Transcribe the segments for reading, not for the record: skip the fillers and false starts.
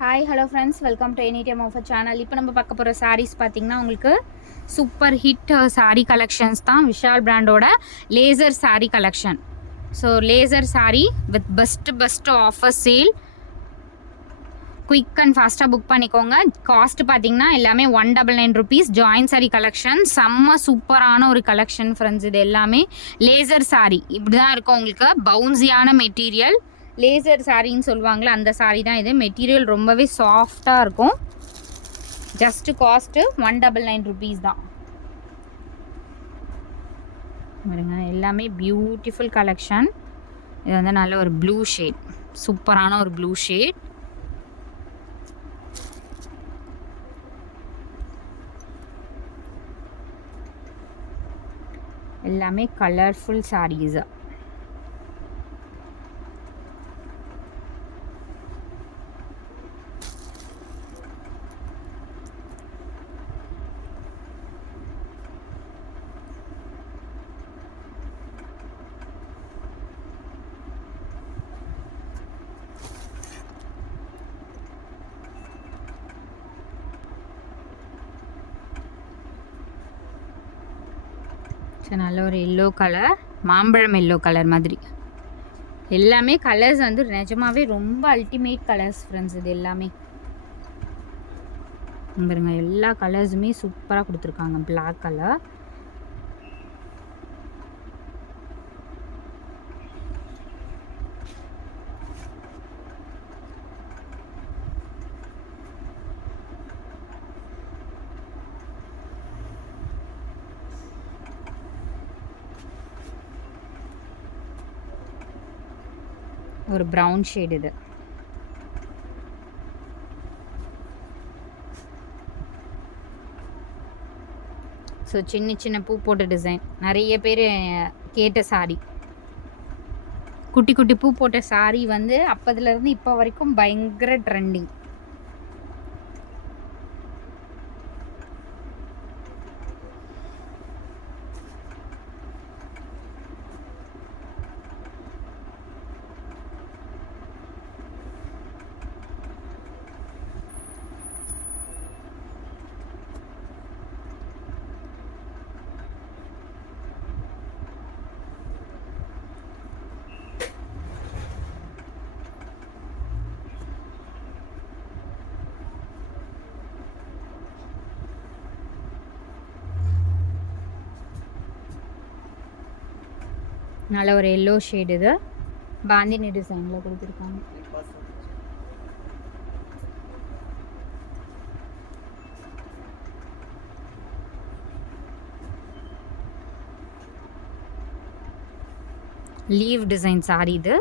Hi hello friends, welcome to any time offer channel. இப்போ நம்ம பார்க்க போகிற சாரீஸ் பார்த்தீங்கன்னா உங்களுக்கு சூப்பர் ஹிட் சாரீ கலெக்ஷன்ஸ் தான். விஷால் பிராண்டோட laser sari collection. So laser sari with best offer sale. Quick and ஃபாஸ்ட்டாக புக் பண்ணிக்கோங்க. காஸ்ட் பார்த்தீங்கன்னா எல்லாமே 199 rupees. ஜாயின் சாரீ கலெக்ஷன் செம்ம சூப்பரான ஒரு கலெக்ஷன் ஃப்ரெண்ட்ஸ். இது எல்லாமே லேசர் சாரீ இப்படி தான் இருக்கும். உங்களுக்கு பவுன்ஸியான மெட்டீரியல் லேசர் சாரின்னு சொல்லுவாங்களே அந்த சாரீ தான் இது. மெட்டீரியல் ரொம்பவே சாஃப்டாக இருக்கும். ஜஸ்ட் காஸ்ட்டு 199 rupees தான். பாருங்க, எல்லாமே பியூட்டிஃபுல் கலெக்ஷன். இது வந்து நல்ல ஒரு ப்ளூ ஷேட், சூப்பரான ஒரு ப்ளூ ஷேட். எல்லாமே கலர்ஃபுல் சாரீஸ். நல்ல ஒரு எல்லோ கலர், மாம்பழம் எல்லோ கலர் மாதிரி. எல்லாமே கலர்ஸ் வந்து நிஜமாவே ரொம்ப அல்டிமேட் கலர்ஸ் ஃப்ரெண்ட்ஸ். இது எல்லாமே பாருங்க, எல்லா கலர்ஸுமே சூப்பராக கொடுத்துருக்காங்க. பிளாக் கலர், ஒரு ப்ரௌன் ஷேட். இது ஸோ சின்ன சின்ன பூ போட்ட டிசைன், நிறைய பேர் கேட்ட சாரீ. குட்டி குட்டி பூ போட்ட சாரீ வந்து அப்போதுலேருந்து இப்போ வரைக்கும் பயங்கர ட்ரெண்டிங். நல்ல ஒரு எல்லோ ஷேட். இது பாந்தினி டிசைனில் கொடுத்துருக்காங்க. லீவ் டிசைன் சாரி இது.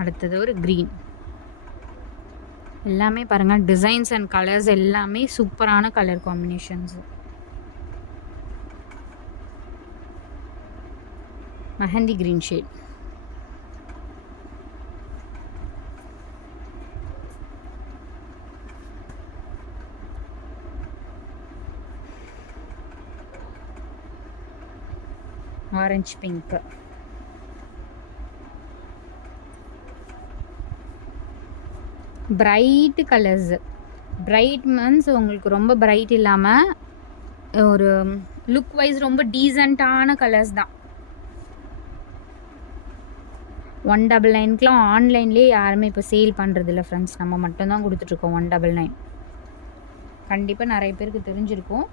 அடுத்தது ஒரு க்ரீன். எல்லாமே பாருங்கள், டிசைன்ஸ் அண்ட் கலர்ஸ் எல்லாமே சூப்பரான colour combinations. Mehndi green shade. Orange pink. Bright colours. Bright means உங்களுக்கு ரொம்ப பிரைட் இல்லாமல் ஒரு லுக் வைஸ் ரொம்ப டீசெண்டான கலர்ஸ் தான். 199க்குலாம் ஆன்லைன்லேயே யாருமே இப்போ சேல் பண்ணுறதில்ல ஃப்ரெண்ட்ஸ். நம்ம மட்டும்தான் கொடுத்துட்ருக்கோம் 199. கண்டிப்பாக நிறைய பேருக்கு தெரிஞ்சிருக்கும்.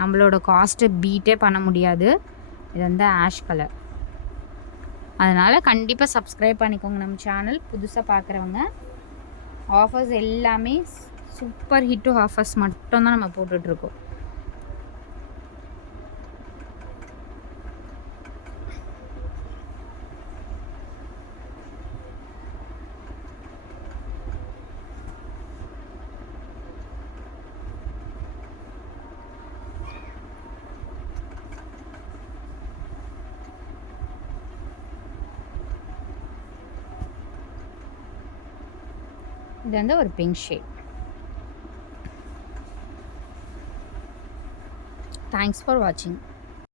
நம்மளோட காஸ்ட்டை பீட்டே பண்ண முடியாது. இது வந்து ஆஷ் கலர். அதனால் கண்டிப்பாக சப்ஸ்கிரைப் பண்ணிக்கோங்க நம்ம சேனல். புதுசாக பார்க்குறவங்க ஆஃபர்ஸ் எல்லாமே சூப்பர் ஹிட்டு ஆஃபர்ஸ் மட்டும்தான் நம்ம போட்டுட்ருக்கோம். இது வந்து ஒரு பிங்க் ஷேட். தேங்க்ஸ் ஃபார் வாட்சிங்.